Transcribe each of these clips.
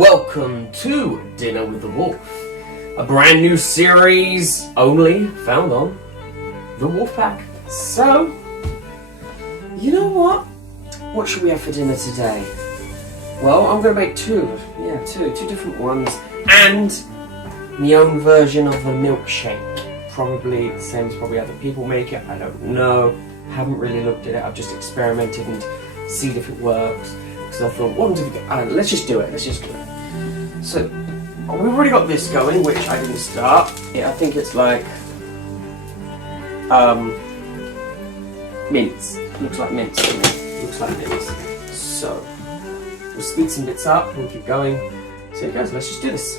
Welcome to Dinner with the Wolf, a brand new series only found on the Wolfpack. So, you know what? What should we have for dinner today? Well, I'm going to make two different ones, and my own version of a milkshake. Probably the same as probably other people make it, I don't know. Haven't really looked at it, I've just experimented and see if it works. So I thought, let's just do it. So, we've already got this going, which I didn't start. Yeah, I think it's like, mince. Looks like mince to me. So, we'll speed some bits up, we'll keep going. So you guys, let's just do this.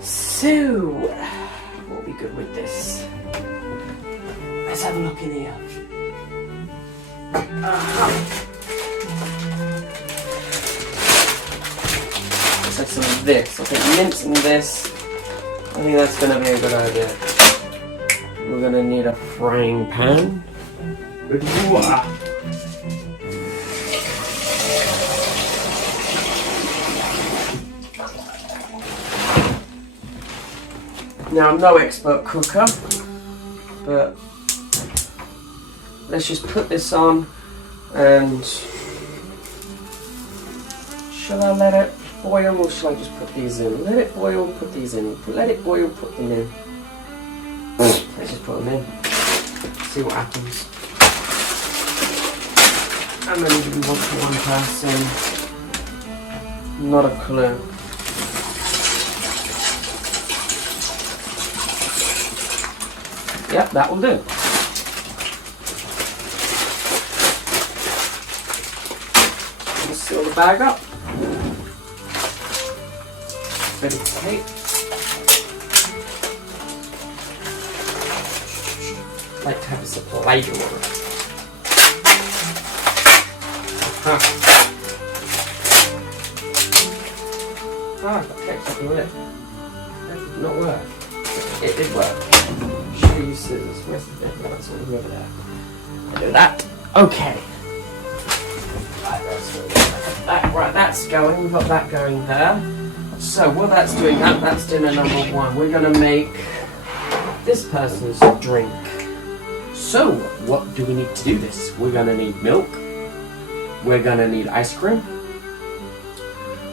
So, what will be good with this? Let's have a look in here. Like some of this. I think mince and this. I think that's going to be a good idea. We're going to need a frying pan. Now I'm no expert cooker, but let's just put this on and shall I let it boil or shall I just put these in? Let it boil, put these in. Let it boil, put them in. Let's just put them in. See what happens. And then do we want for one person? Not a clue. Yep, that will do. Let's seal the bag up. Ready to take. I like to have a supply door. I've got taped up the lid. That did not work. It did work. Should we use scissors? Where's the bit? That's all over there. I do that. Okay. Right, that's going. We've got that going there. So while that's doing that, that's dinner number one. We're going to make this person's drink. So what do we need to do this? We're going to need milk. We're going to need ice cream.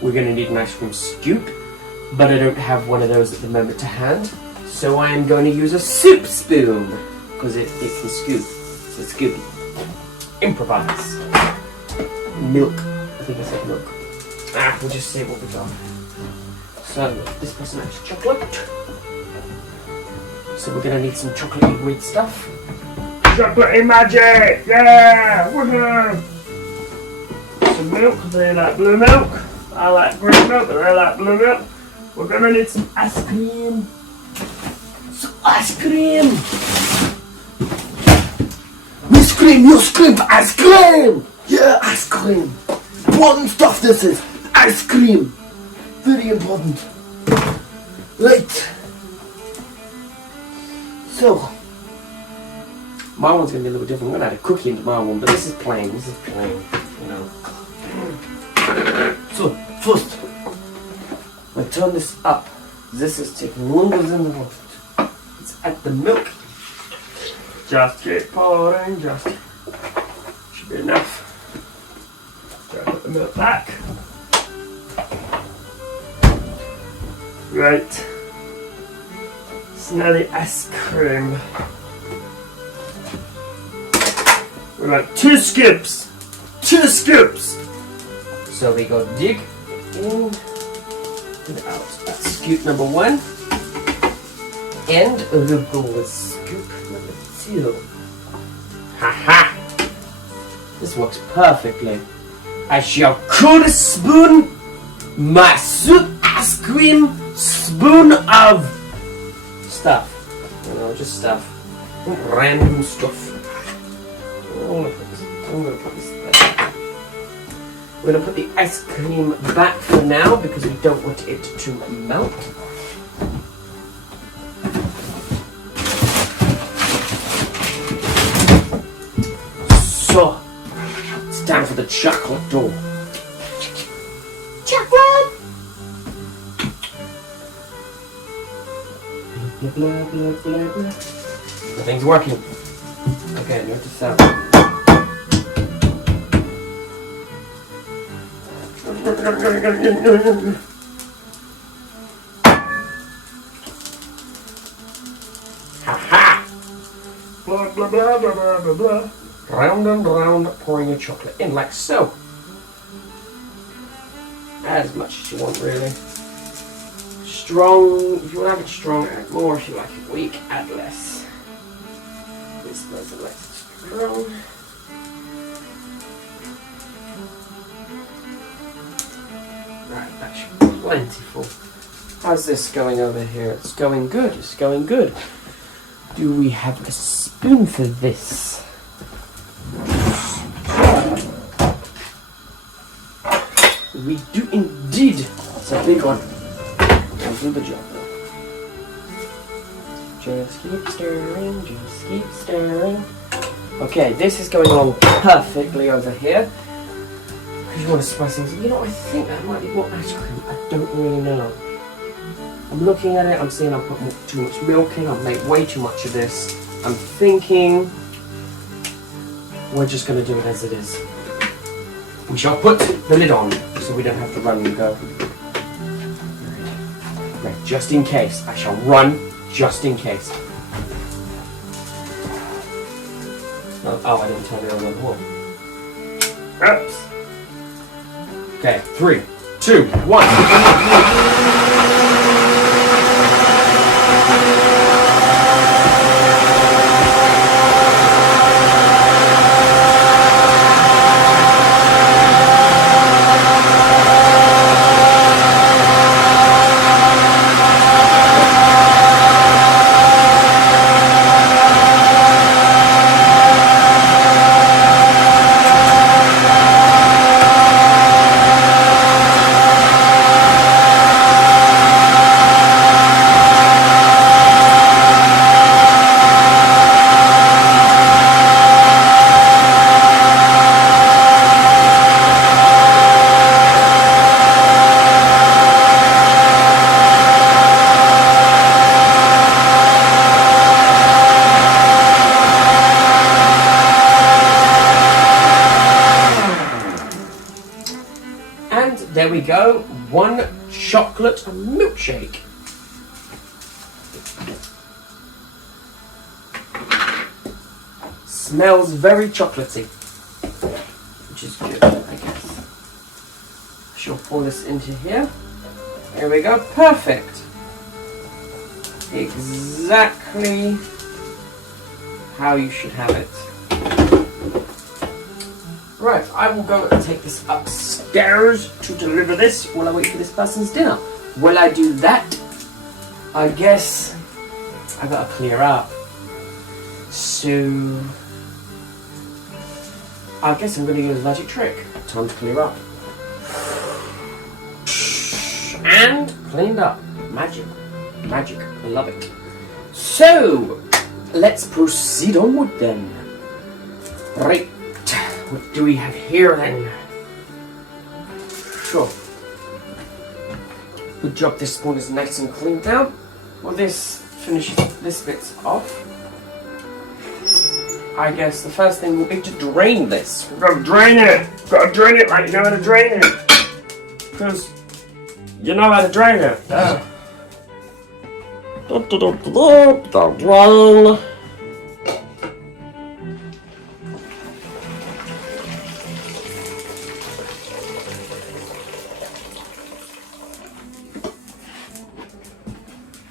We're going to need an ice cream scoop. But I don't have one of those at the moment to hand. So I am going to use a soup spoon. Because it can scoop. So scoop. Improvise. Milk. I think I said milk. We'll just see what we got. So, this person likes chocolate. So we're going to need some chocolatey weird stuff. Chocolatey magic! Yeah! Woohoo! Some milk, they like blue milk. I like green milk, but they like blue milk. We're going to need some ice cream. Some ice cream! You scream for ice cream! Yeah, ice cream! Important stuff this is! Ice cream! Very important. Right. So, my one's going to be a little different. I'm going to add a cookie into my one, but this is plain. You know. So, first, I turn this up. This is taking longer than the most. Let's add the milk. Just keep pouring, should be enough. So I put the milk back. Right. So now the ice cream. We want 2 scoops. 2 scoops. So we go dig in and out. That's scoop number 1. And we'll go with scoop number 2. Haha! This works perfectly. I shall cut a spoon, my soup ice cream spoon of stuff. You know, just stuff. Random stuff. I'm gonna put this there. We're gonna put the ice cream back for now because we don't want it to melt. So, it's time for the chocolate dough. Chocolate! Blah, blah, blah, blah, blah. Nothing's working. Okay, notice that. Ha-ha! Blah, blah, blah, blah, blah, blah, blah. Round and round, pouring your chocolate in like so. As much as you want, really. Strong, if you want to have it strong, add more. If you like it weak, add less. This doesn't like it strong. Right, that should be plentiful. How's this going over here? It's going good, it's going good. Do we have a spoon for this? We do indeed. It's a big one. I'll do the job. Just keep stirring, just keep stirring. Okay, this is going along perfectly over here. Because you want to spice things. You know, I think that might be more ice cream. I don't really know. I'm looking at it, I'm seeing I've put too much milk in, I've made way too much of this. I'm thinking we're just going to do it as it is. We shall put the lid on so we don't have to run and go. Right, just in case. I shall run just in case. Oh, I didn't turn it on the wall. Oops. Okay, 3, 2, 1. There we go, 1 chocolate milkshake. Smells very chocolatey, which is good, I guess. I shall pour this into here. There we go, perfect. Exactly how you should have it. Right, I will go and take this upstairs to deliver this while I wait for this person's dinner. While I do that, I guess I gotta clear up. So I guess I'm gonna use a magic trick. Time to clear up. And cleaned up. Magic. Magic. I love it. So let's proceed onward then. Right. What do we have here then? Sure. Good job this spoon is nice and cleaned now. Well, this finishes this bit off. I guess the first thing will be to drain this. We've got to drain it. We've got to drain it like you know how to drain it. Because you know how to drain it. Drain.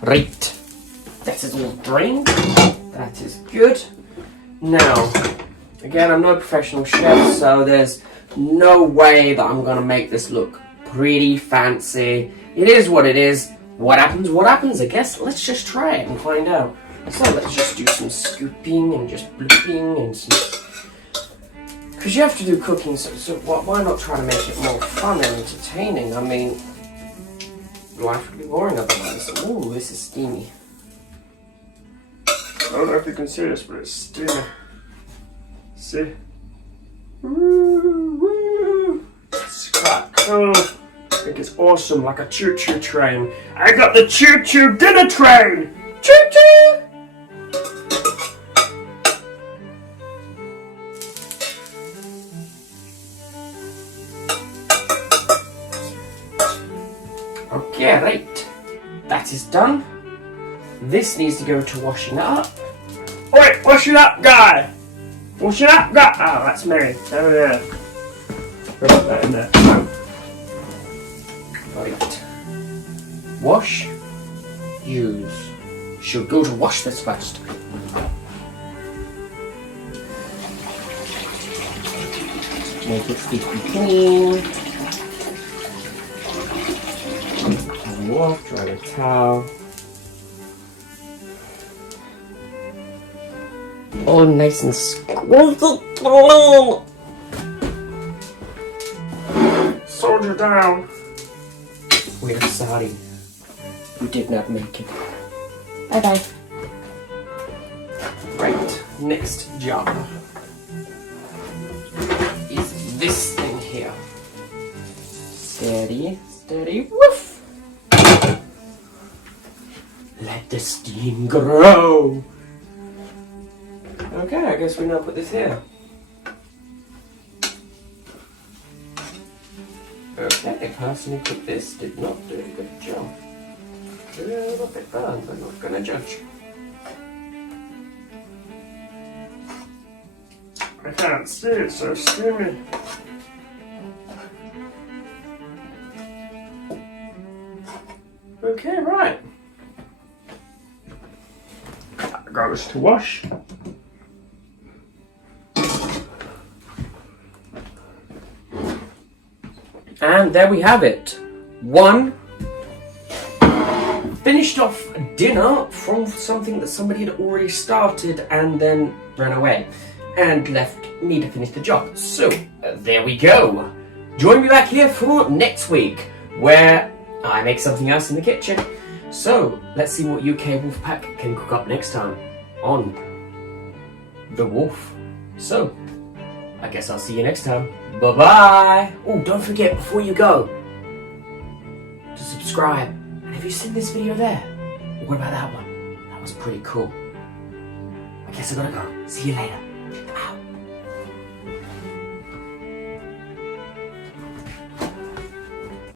Right, that is all drained. That is good. Now, again, I'm no professional chef, so there's no way that I'm gonna make this look pretty fancy. It is what it is. What happens, I guess. Let's just try it and find out. So let's just do some scooping and just blooping and some... Because you have to do cooking, so why not try to make it more fun and entertaining? I mean, life would be boring otherwise. Ooh, this is steamy. I don't know if you can see this, but it's steamy. See? Woo. It's quite cool. I think it's awesome, like a choo-choo train. I got the choo-choo dinner train! Choo choo! Okay, right. That is done. This needs to go to washing up. Wait, wash it up, guy! Wash it up, guy! Oh, that's me. Oh, yeah. Put that in there. Right. Wash. Use. Should go to wash this first. Make it squeaky clean. Off, dry the towel. Oh, nice and squeaky. Soldier down. We're sorry. You did not make it. Bye bye. Right, next job is this thing here. Steady, steady, woof. Let the steam grow. Okay, I guess we now put this here. Okay, the person who put this did not do a good job. A little bit burned, but not gonna judge. I can't see it, so steamy. Okay, right. That goes to wash. And there we have it. One finished off dinner from something that somebody had already started and then ran away and left me to finish the job. So there we go. Join me back here for next week where I make something else in the kitchen. So let's see what UK Wolfpack can cook up next time on The Wolf. So I guess I'll see you next time. Bye bye. Oh, don't forget before you go to subscribe. And have you seen this video there? What about that one? That was pretty cool. I guess I gotta go. See you later.